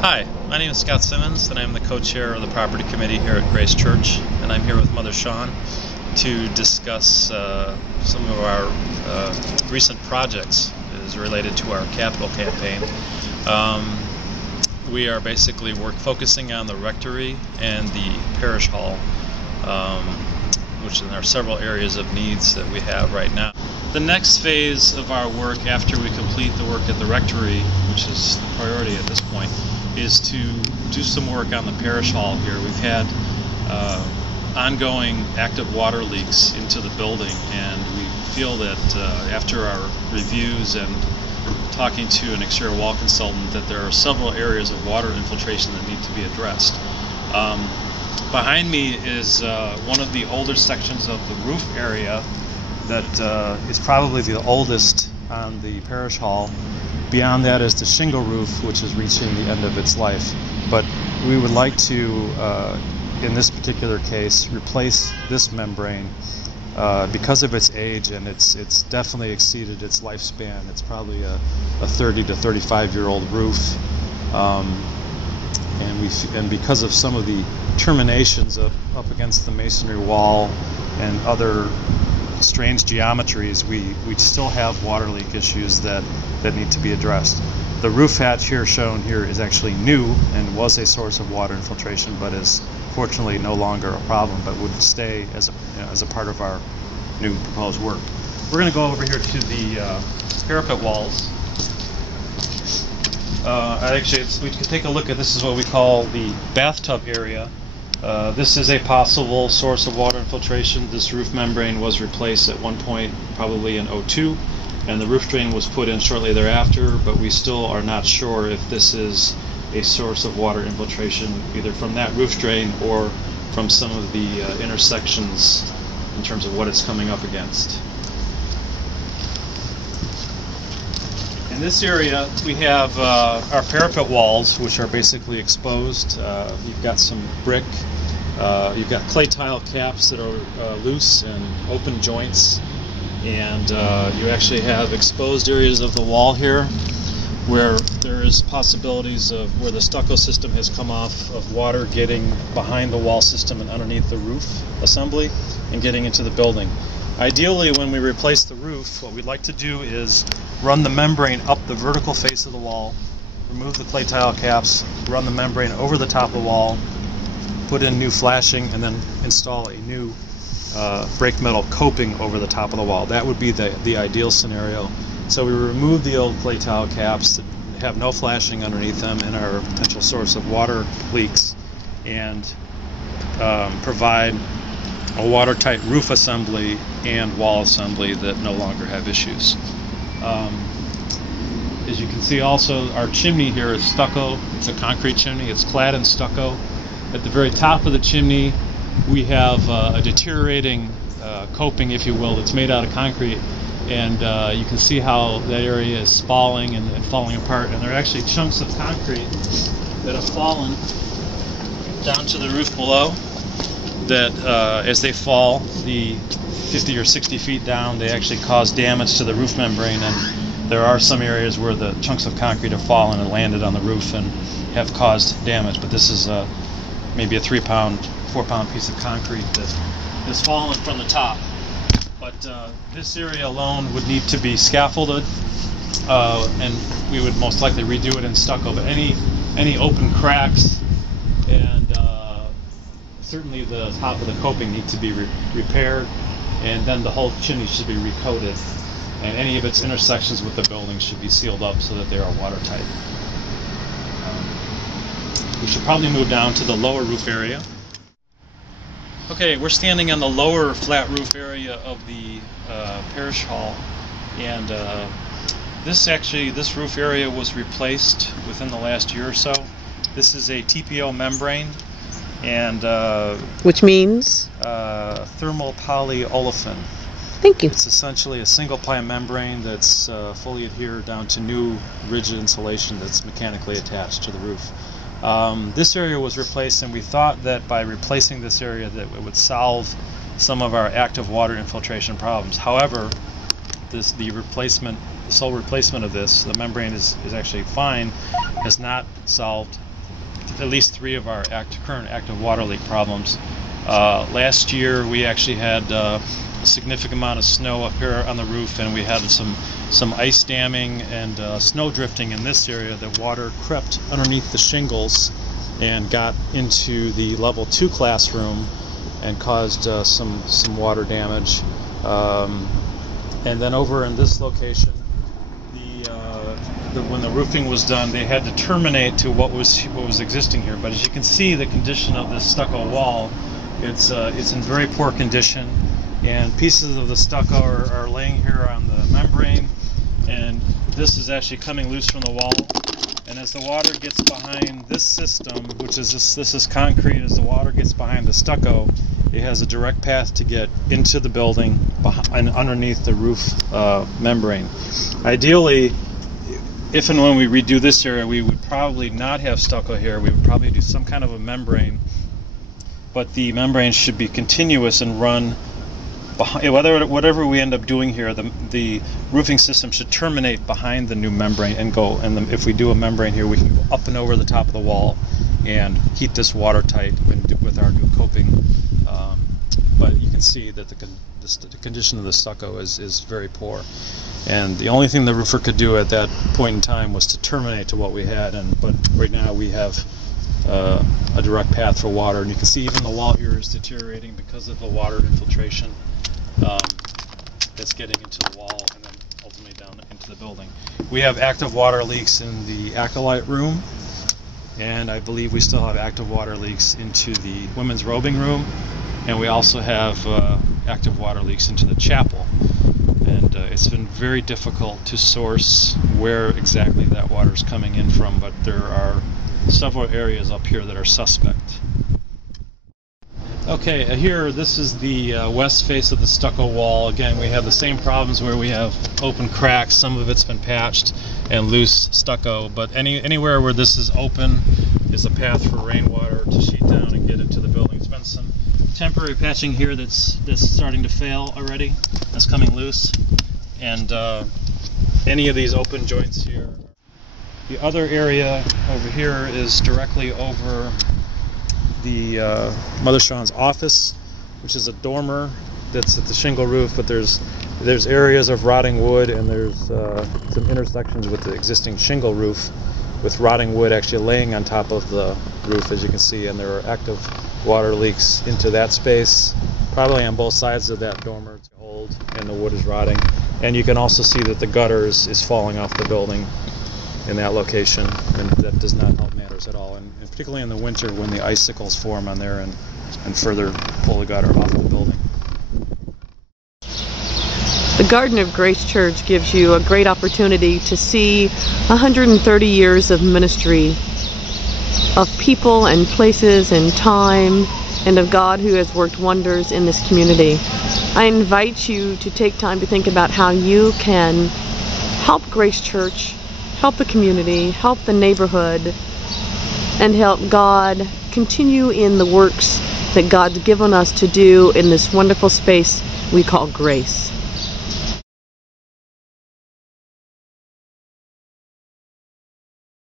Hi, my name is Scott Simmons, and I'm the co-chair of the property committee here at Grace Church, and I'm here with Mother Sean to discuss some of our recent projects as related to our capital campaign. We are basically focusing on the rectory and the parish hall, which are several areas of needs that we have right now. The next phase of our work after we complete the work at the rectory, which is the priority at this point, is to do some work on the parish hall here. We've had ongoing active water leaks into the building, and we feel that after our reviews and talking to an exterior wall consultant that there are several areas of water infiltration that need to be addressed. Behind me is one of the older sections of the roof area that is probably the oldest on the parish hall. Beyond that is the shingle roof, which is reaching the end of its life. But we would like to, in this particular case, replace this membrane because of its age, and it's definitely exceeded its lifespan. It's probably a 30 to 35-year-old roof, and because of some of the terminations up against the masonry wall and other strange geometries, we still have water leak issues that need to be addressed. The roof hatch here shown here is actually new and was a source of water infiltration, but is fortunately no longer a problem, but would stay as a part of our new proposed work. We're going to go over here to the parapet walls. We can take a look at, this is what we call the bathtub area. This is a possible source of water infiltration. This roof membrane was replaced at one point, probably in '02, and the roof drain was put in shortly thereafter, but we still are not sure if this is a source of water infiltration either from that roof drain or from some of the intersections in terms of what it's coming up against. In this area we have our parapet walls, which are basically exposed. You've got some brick, you've got clay tile caps that are loose and open joints, and you actually have exposed areas of the wall here where there is possibilities of where the stucco system has come off, of water getting behind the wall system and underneath the roof assembly and getting into the building. Ideally, when we replace the roof, what we'd like to do is run the membrane up the vertical face of the wall, remove the clay tile caps, run the membrane over the top of the wall, put in new flashing, and then install a new brake metal coping over the top of the wall. That would be the ideal scenario. So we remove the old clay tile caps that have no flashing underneath them and are a potential source of water leaks, and provide a watertight roof assembly and wall assembly that no longer have issues. As you can see also, our chimney here is stucco. It's a concrete chimney. It's clad in stucco. At the very top of the chimney we have a deteriorating coping, if you will, that's made out of concrete, and you can see how that area is spalling and falling apart, and there are actually chunks of concrete that have fallen down to the roof below that as they fall the 50 or 60 feet down, they actually cause damage to the roof membrane, and there are some areas where the chunks of concrete have fallen and landed on the roof and have caused damage. But this is maybe a 3-pound, 4-pound piece of concrete that has fallen from the top. But this area alone would need to be scaffolded, and we would most likely redo it in stucco. But any open cracks and certainly the top of the coping need to be repaired, and then the whole chimney should be recoated, and any of its intersections with the building should be sealed up so that they are watertight. We should probably move down to the lower roof area. Okay, we're standing on the lower flat roof area of the parish hall, and this roof area was replaced within the last year or so. This is a TPO membrane, and which means thermal polyolefin. Thank you. It's essentially a single ply membrane that's fully adhered down to new rigid insulation that's mechanically attached to the roof. This area was replaced, and we thought that by replacing this area that it would solve some of our active water infiltration problems. However, the sole replacement of this, the membrane is actually fine, has not solved at least 3 of our current active water leak problems. Last year we actually had a significant amount of snow up here on the roof, and we had some ice damming and snow drifting in this area. The water crept underneath the shingles and got into the level 2 classroom and caused some water damage. And then over in this location, when the roofing was done, they had to terminate to what was existing here. But as you can see, the condition of this stucco wall, it's in very poor condition, and pieces of the stucco are laying here on the membrane, and this is actually coming loose from the wall. And as the water gets behind this system, which is this is concrete, as the water gets behind the stucco, it has a direct path to get into the building and underneath the roof membrane. Ideally, if and when we redo this area, we would probably not have stucco here. We would probably do some kind of a membrane, but the membrane should be continuous and run behind. Whatever we end up doing here, the roofing system should terminate behind the new membrane and go. And if we do a membrane here, we can go up and over the top of the wall and keep this watertight with our new coping. But you can see that the condition of the stucco is very poor. And the only thing the roofer could do at that point in time was to terminate to what we had. But right now we have a direct path for water, and you can see even the wall here is deteriorating because of the water infiltration that's getting into the wall and then ultimately down into the building. We have active water leaks in the Acolyte room, and I believe we still have active water leaks into the women's robing room, and we also have active water leaks into the chapel. And it's been very difficult to source where exactly that water is coming in from, but there are several areas up here that are suspect. Okay, here this is the west face of the stucco wall. Again, we have the same problems where we have open cracks. Some of it's been patched and loose stucco, but anywhere where this is open is a path for rainwater to sheet down and get into the building. There's been some temporary patching here that's starting to fail already. That's coming loose, and any of these open joints here. The other area over here is directly over the Mother Sean's office, which is a dormer that's at the shingle roof, but there's areas of rotting wood, and there's some intersections with the existing shingle roof with rotting wood actually laying on top of the roof, as you can see, and there are active water leaks into that space, probably on both sides of that dormer. It's old and the wood is rotting, and you can also see that the gutter is falling off the building in that location, and that does not help matters at all, and particularly in the winter when the icicles form on there and further pull the gutter off the building. The Garden of Grace Church gives you a great opportunity to see 130 years of ministry, of people and places and time, and of God who has worked wonders in this community. I invite you to take time to think about how you can help Grace Church, help the community, help the neighborhood, and help God continue in the works that God's given us to do in this wonderful space we call grace.